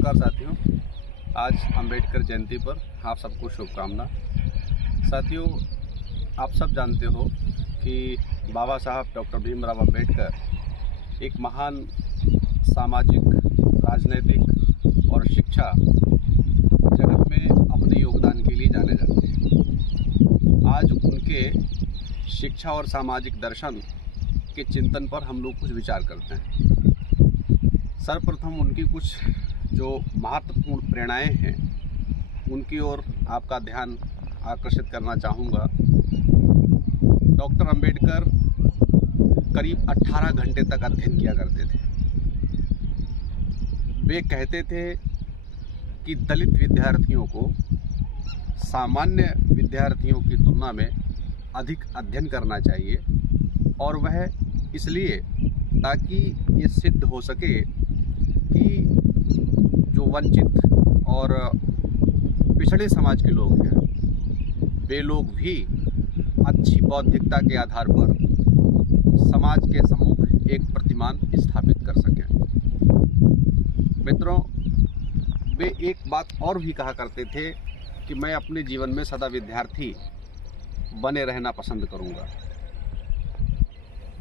नमस्कार साथियों, आज अंबेडकर जयंती पर आप सबको शुभकामना। साथियों, आप सब जानते हो कि बाबा साहब डॉक्टर भीमराव अंबेडकर एक महान सामाजिक, राजनीतिक और शिक्षा जगत में अपने योगदान के लिए जाने जाते हैं। आज उनके शिक्षा और सामाजिक दर्शन के चिंतन पर हम लोग कुछ विचार करते हैं। सर्वप्रथम उनकी कुछ जो महत्वपूर्ण प्रेरणाएं हैं उनकी ओर आपका ध्यान आकर्षित करना चाहूँगा। डॉक्टर अंबेडकर करीब 18 घंटे तक अध्ययन किया करते थे। वे कहते थे कि दलित विद्यार्थियों को सामान्य विद्यार्थियों की तुलना में अधिक अध्ययन करना चाहिए, और वह इसलिए ताकि ये सिद्ध हो सके कि जो वंचित और पिछड़े समाज के लोग हैं वे लोग भी अच्छी बौद्धिकता के आधार पर समाज के सम्मुख एक प्रतिमान स्थापित कर सकें। मित्रों, वे एक बात और भी कहा करते थे कि मैं अपने जीवन में सदा विद्यार्थी बने रहना पसंद करूंगा,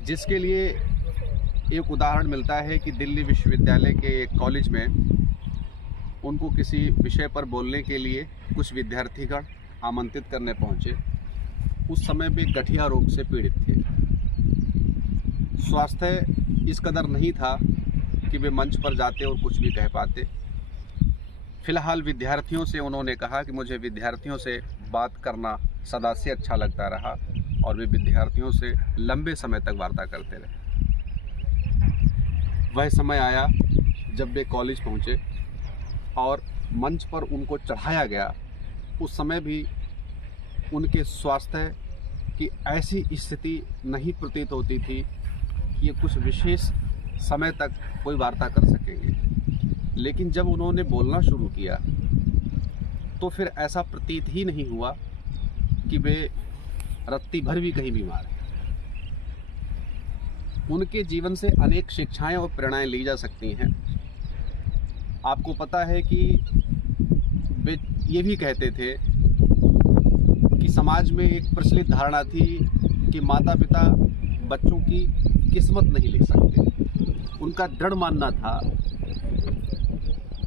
जिसके लिए एक उदाहरण मिलता है कि दिल्ली विश्वविद्यालय के एक कॉलेज में उनको किसी विषय पर बोलने के लिए कुछ विद्यार्थीगण आमंत्रित करने पहुंचे। उस समय वे गठिया रोग से पीड़ित थे। स्वास्थ्य इस कदर नहीं था कि वे मंच पर जाते और कुछ भी कह पाते। फिलहाल विद्यार्थियों से उन्होंने कहा कि मुझे विद्यार्थियों से बात करना सदा से अच्छा लगता रहा, और वे विद्यार्थियों से लंबे समय तक वार्ता करते रहे। वह समय आया जब वे कॉलेज पहुंचे और मंच पर उनको चढ़ाया गया। उस समय भी उनके स्वास्थ्य की ऐसी स्थिति नहीं प्रतीत होती थी कि ये कुछ विशेष समय तक कोई वार्ता कर सकेंगे। लेकिन जब उन्होंने बोलना शुरू किया तो फिर ऐसा प्रतीत ही नहीं हुआ कि वे रत्ती भर भी कहीं बीमार हैं। उनके जीवन से अनेक शिक्षाएं और प्रेरणाएं ली जा सकती हैं। आपको पता है कि वे ये भी कहते थे कि समाज में एक प्रचलित धारणा थी कि माता पिता बच्चों की किस्मत नहीं लिख सकते। उनका दृढ़ मानना था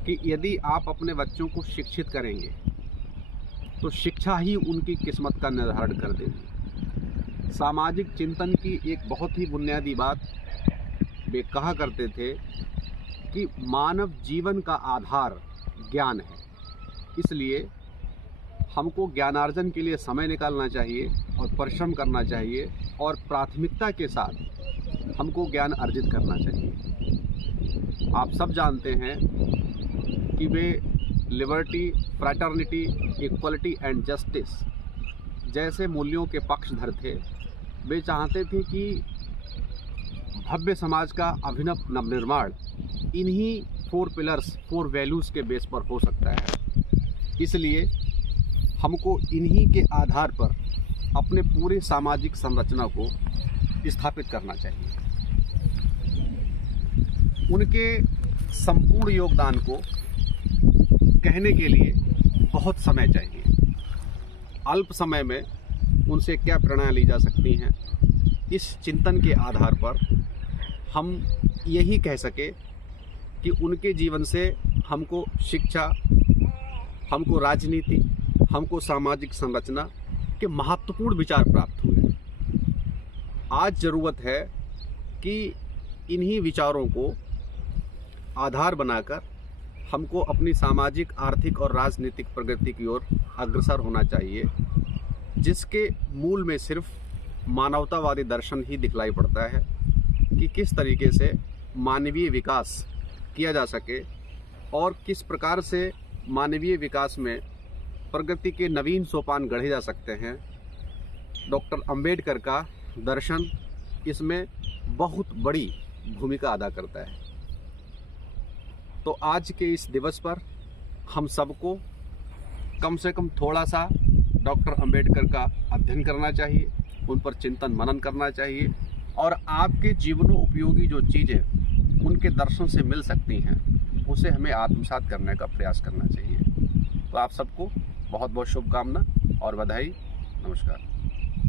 कि यदि आप अपने बच्चों को शिक्षित करेंगे तो शिक्षा ही उनकी किस्मत का निर्धारण कर देगी। सामाजिक चिंतन की एक बहुत ही बुनियादी बात वे कहा करते थे कि मानव जीवन का आधार ज्ञान है, इसलिए हमको ज्ञानार्जन के लिए समय निकालना चाहिए और परिश्रम करना चाहिए, और प्राथमिकता के साथ हमको ज्ञान अर्जित करना चाहिए। आप सब जानते हैं कि वे liberty, fraternity, equality and justice जैसे मूल्यों के पक्षधर थे। वे चाहते थे कि भव्य समाज का अभिनव नवनिर्माण इन्हीं 4 पिलर्स, 4 वैल्यूज़ के बेस पर हो सकता है। इसलिए हमको इन्हीं के आधार पर अपने पूरे सामाजिक संरचना को स्थापित करना चाहिए। उनके संपूर्ण योगदान को कहने के लिए बहुत समय चाहिए। अल्प समय में उनसे क्या प्रेरणा ली जा सकती हैं, इस चिंतन के आधार पर हम यही कह सके कि उनके जीवन से हमको शिक्षा, हमको राजनीति, हमको सामाजिक संरचना के महत्वपूर्ण विचार प्राप्त हुए। आज ज़रूरत है कि इन्हीं विचारों को आधार बनाकर हमको अपनी सामाजिक, आर्थिक और राजनीतिक प्रगति की ओर अग्रसर होना चाहिए, जिसके मूल में सिर्फ मानवतावादी दर्शन ही दिखलाई पड़ता है कि किस तरीके से मानवीय विकास किया जा सके और किस प्रकार से मानवीय विकास में प्रगति के नवीन सोपान गढ़े जा सकते हैं। डॉक्टर अंबेडकर का दर्शन इसमें बहुत बड़ी भूमिका अदा करता है। तो आज के इस दिवस पर हम सबको कम से कम थोड़ा सा डॉक्टर अंबेडकर का अध्ययन करना चाहिए, उन पर चिंतन मनन करना चाहिए, और आपके जीवनों उपयोगी जो चीज़ें उनके दर्शन से मिल सकती हैं उसे हमें आत्मसात करने का प्रयास करना चाहिए। तो आप सबको बहुत बहुत शुभकामना और बधाई। नमस्कार।